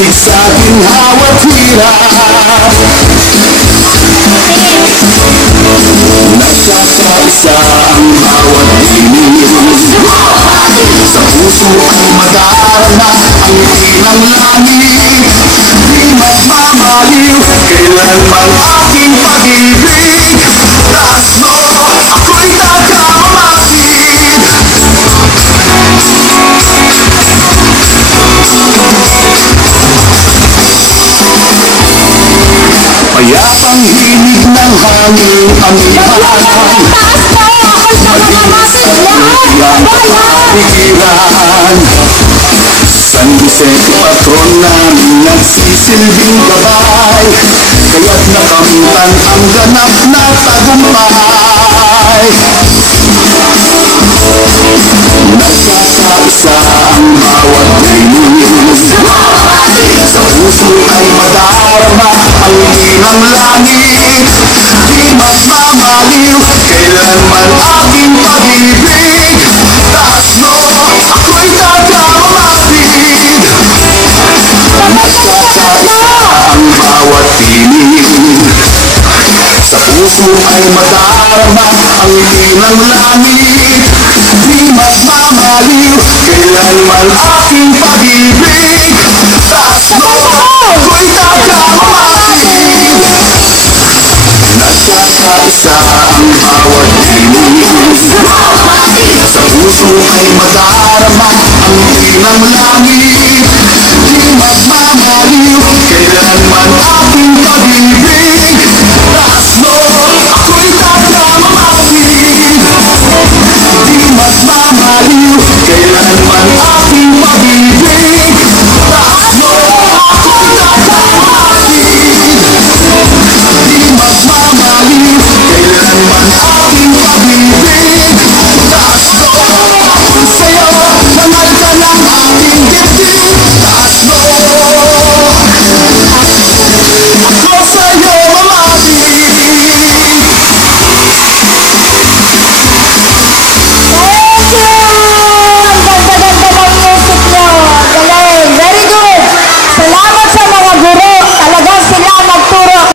Siksik sa ginhawa't hirap, nagkakaisa ang bawat tinig. Sa puso ay madarama ang ngiti ng langit. Di magmamaliw kailanman aking pag-ibig. Taas mo, ako'y taga-umatid. Payapang himig ng hangin amihan, malinis at lutiyang kapaligiran. San Vicente patron namin nagsisilbing gabay, kaya't nakamtan ang ganap na tagumpay. Nagkakaisa ang bawat tinig. Sa puso ay madarama ang ngiti ng langit. Di magmamaliw kailanman aking pag-ibig. Taas mo, ako'y taga-umatid. Nagkakaisa ang bawat tinig. Sa puso ay madarama ang ngiti ng langit. Di magmamaliw kailanman aking pag-ibig. Taas mo, ako'y taga-umatid. Nagkakaisa ang bawat tinig. Sa puso ay madarama ang ngiti ng langit.